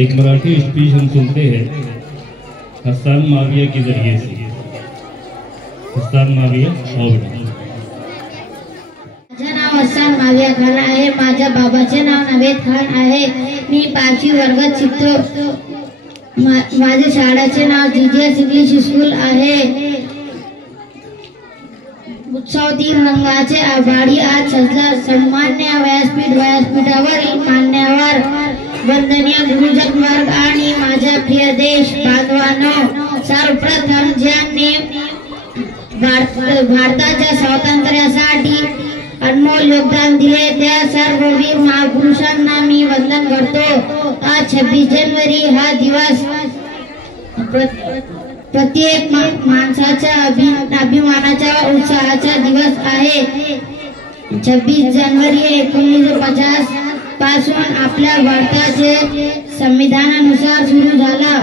एक मराठी स्पीच हम सुनते हैं हसन माविया के जरिए से। हसन माविया और माझे नाव हसन माविया खान आहे। माझ्या बाबाचे नाव नवेद खान आहे। मी 5वी वर्गात शिकतो। माझ्या शाळेचे नाव जीजीएस इंग्लिश स्कूल आहे। उत्सव 3 रंगाचे आभाळी आज सजला। सन्मान्य व्यासपीठावरील मान्यवर वंदनीय गुरुजन वर्ग आणि माझ्या प्रिय देश बांधवांनो, सर्वप्रथम ज्यांनी भारताच्या स्वातंत्र्यासाठी अनमोल योगदान दिले त्या सर्व वीर महापुरुषांना मी वंदन करतो। आज 26 जानेवारी हा दिवस प्रत्येक माणसाच्या अभिमानाचा उत्साहाचा दिवस आहे। 26 जानेवारी 1950 पासून आपल्या भारताचे संविधानानुसार सुरू झाला।